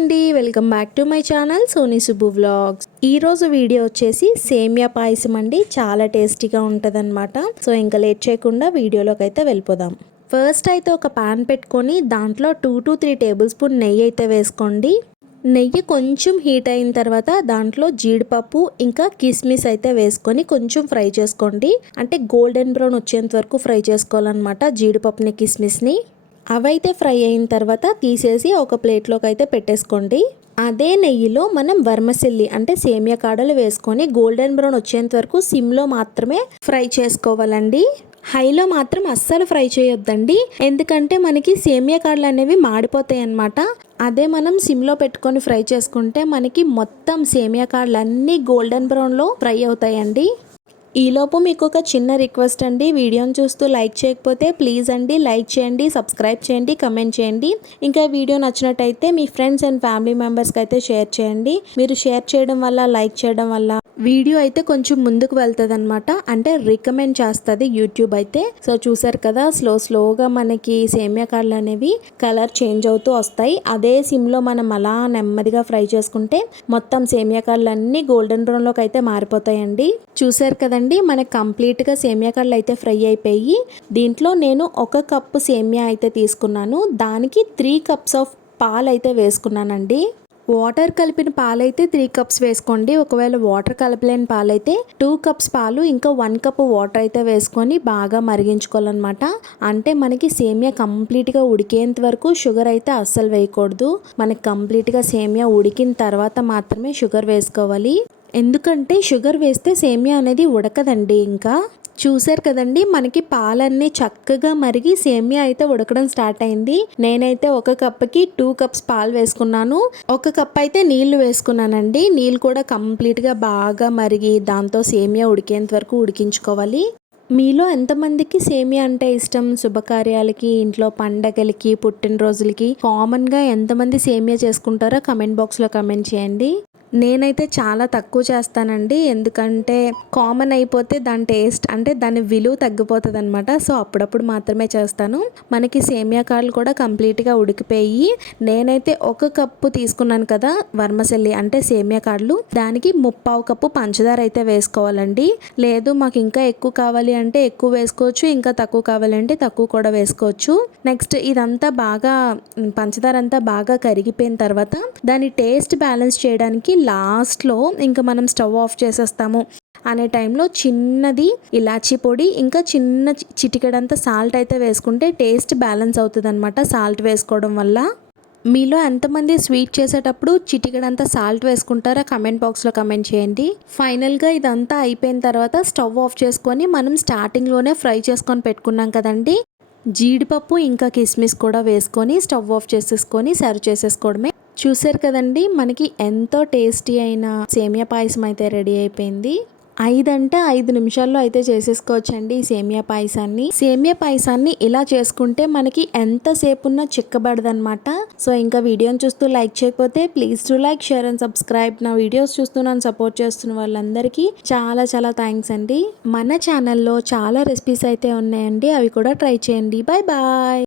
అండి, welcome back to my channel Soni Subbu vlogs. ఈ రోజు వీడియో వచ్చేసి సేమియా పాయసం అండి. చాలా టేస్టీగా ఉంటుందన్నమాట. సో ఇంకా లేట్ చేయకుండా వీడియోలోకి అయితే వెళ్ళిపోదాం. ఫస్ట్ అయితే ఒక పాన్ పెట్టుకొని దాంట్లో 2 to 3 టేబుల్ స్పూన్ నెయ్యి అయితే వేసుకోండి. నెయ్యి కొంచెం హీట్ అయిన తర్వాత దాంట్లో జీడిపప్పు ఇంకా కిస్మిస్ అయితే వేసుకొని కొంచెం ఫ్రై చేసుకోండి. అంటే గోల్డెన్ బ్రౌన్ వచ్చేంత వరకు ఫ్రై చేసుకోవాలన్నమాట జీడిపప్పుని కిస్మిస్ని. అవైతే ఫ్రై అయిన తర్వాత తీసేసి ఒక ప్లేట్లోకి అయితే పెట్టేసుకోండి. అదే నెయ్యిలో మనం వర్మసిల్లి అంటే సేమియా కాడలు వేసుకొని గోల్డెన్ బ్రౌన్ వచ్చేంత వరకు సిమ్లో మాత్రమే ఫ్రై చేసుకోవాలండి. హైలో మాత్రం అస్సలు ఫ్రై చేయొద్దండి, ఎందుకంటే మనకి సేమియా కాడలు అనేవి మాడిపోతాయి అన్నమాట. అదే మనం సిమ్లో పెట్టుకొని ఫ్రై చేసుకుంటే మనకి మొత్తం సేమియా కాడలు అన్నీ గోల్డెన్ బ్రౌన్లో ఫ్రై అవుతాయండి. ఈలోపు మీకు ఒక చిన్న రిక్వెస్ట్ అండి, వీడియోని చూస్తూ లైక్ చేయకపోతే ప్లీజ్ అండి లైక్ చేయండి, సబ్స్క్రైబ్ చేయండి, కమెంట్ చేయండి. ఇంకా వీడియో నచ్చినట్టయితే మీ ఫ్రెండ్స్ అండ్ ఫ్యామిలీ మెంబర్స్కి అయితే షేర్ చేయండి. మీరు షేర్ చేయడం వల్ల, లైక్ చేయడం వల్ల వీడియో అయితే కొంచెం ముందుకు వెళ్తుంది అనమాట, అంటే రికమెండ్ చేస్తుంది యూట్యూబ్ అయితే. సో చూసారు కదా, స్లోగా మనకి సేమియా కాడలు అనేవి కలర్ చేంజ్ అవుతూ వస్తాయి. అదే సిమ్లో మనం అలా నెమ్మదిగా ఫ్రై చేసుకుంటే మొత్తం సేమియా కాడలు అన్నీ గోల్డెన్ బ్రౌన్లోకి అయితే మారిపోతాయండి. చూసారు కదండి, మనకి కంప్లీట్గా సేమియా కాడలు అయితే ఫ్రై అయిపోయి దీంట్లో నేను 1 కప్పు సేమియా అయితే తీసుకున్నాను. దానికి 3 కప్స్ ఆఫ్ పాలు అయితే వేసుకున్నానండి. వాటర్ కలిపిన పాలైతే 3 కప్స్ వేసుకోండి. ఒకవేళ వాటర్ కలపలేని పాలైతే 2 కప్స్ పాలు ఇంకా 1 కప్ వాటర్ అయితే వేసుకొని బాగా మరిగించుకోవాలన్నమాట. అంటే మనకి సేమియా కంప్లీట్గా ఉడికేంత వరకు షుగర్ అయితే అస్సలు వేయకూడదు. మనకి కంప్లీట్గా సేమియా ఉడికిన తర్వాత మాత్రమే షుగర్ వేసుకోవాలి. ఎందుకంటే షుగర్ వేస్తే సేమియా అనేది ఉడకదండి. ఇంకా చూసారు కదండి, మనకి పాలన్నీ చక్కగా మరిగి సేమియా అయితే ఉడకడం స్టార్ట్ అయింది. నేనైతే 1 కప్కి 2 కప్స్ పాలు వేసుకున్నాను. 1 కప్ అయితే నీళ్లు వేసుకున్నానండి. నీళ్ళు కూడా కంప్లీట్గా బాగా మరిగి దాంతో సేమియా ఉడికేంత వరకు ఉడికించుకోవాలి. మీలో ఎంతమందికి సేమియా అంటే ఇష్టం? శుభకార్యాలకి, ఇంట్లో పండగలకి, పుట్టినరోజులకి కామన్గా ఎంతమంది సేమియా చేసుకుంటారో కమెంట్ బాక్స్లో కమెంట్ చేయండి. నేనైతే చాలా తక్కువ చేస్తానండి, ఎందుకంటే కామన్ అయిపోతే దాని టేస్ట్ అంటే దాని విలువ తగ్గిపోతుంది అనమాట. సో అప్పుడప్పుడు మాత్రమే చేస్తాను. మనకి సేమియా కాడలు కూడా కంప్లీట్గా ఉడికిపోయి నేనైతే 1 కప్పు తీసుకున్నాను కదా వర్మసెల్లి అంటే సేమియా కాడలు, దానికి 3/4 కప్పు పంచదార అయితే వేసుకోవాలండి. లేదు మాకు ఇంకా ఎక్కువ కావాలి అంటే ఎక్కువ వేసుకోవచ్చు, ఇంకా తక్కువ కావాలంటే తక్కువ కూడా వేసుకోవచ్చు. నెక్స్ట్ ఇదంతా బాగా పంచదార అంతా బాగా కరిగిపోయిన తర్వాత దాని టేస్ట్ బ్యాలెన్స్ చేయడానికి లాస్ట్లో ఇంకా మనం స్టవ్ ఆఫ్ చేసేస్తాము అనే టైంలో చిన్నది ఇలాచీ పొడి ఇంకా చిన్న చిటికెడంతా సాల్ట్ అయితే వేసుకుంటే టేస్ట్ బ్యాలెన్స్ అవుతుంది అనమాట సాల్ట్ వేసుకోవడం వల్ల. మీలో ఎంతమంది స్వీట్ చేసేటప్పుడు చిటికెడంతా సాల్ట్ వేసుకుంటారో కమెంట్ బాక్స్లో కమెంట్ చేయండి. ఫైనల్గా ఇదంతా అయిపోయిన తర్వాత స్టవ్ ఆఫ్ చేసుకొని మనం స్టార్టింగ్లోనే ఫ్రై చేసుకొని పెట్టుకున్నాం కదండి జీడిపప్పు ఇంకా కిస్మిస్ కూడా వేసుకొని స్టవ్ ఆఫ్ చేసేసుకొని సర్వ్ చేసేసుకోవడమే. చూసారు కదండి, మనకి ఎంతో టేస్టీ అయిన సేమియా పాయసం అయితే రెడీ అయిపోయింది. 5 అంటే 5 నిమిషాల్లో అయితే చేసేసుకోవచ్చండి ఈ సేమియా పాయసాన్ని ఇలా చేసుకుంటే మనకి ఎంతసేపు ఉన్నా చిక్కబడదనమాట. సో ఇంకా వీడియోని చూస్తూ లైక్ చేయకపోతే please to like, share and subscribe. నా వీడియోస్ చూస్తున్నాను సపోర్ట్ చేస్తున్న వాళ్ళందరికీ చాలా చాలా థ్యాంక్స్ అండి. మన ఛానల్లో చాలా రెసిపీస్ అయితే ఉన్నాయండి, అవి కూడా ట్రై చేయండి. Bye bye.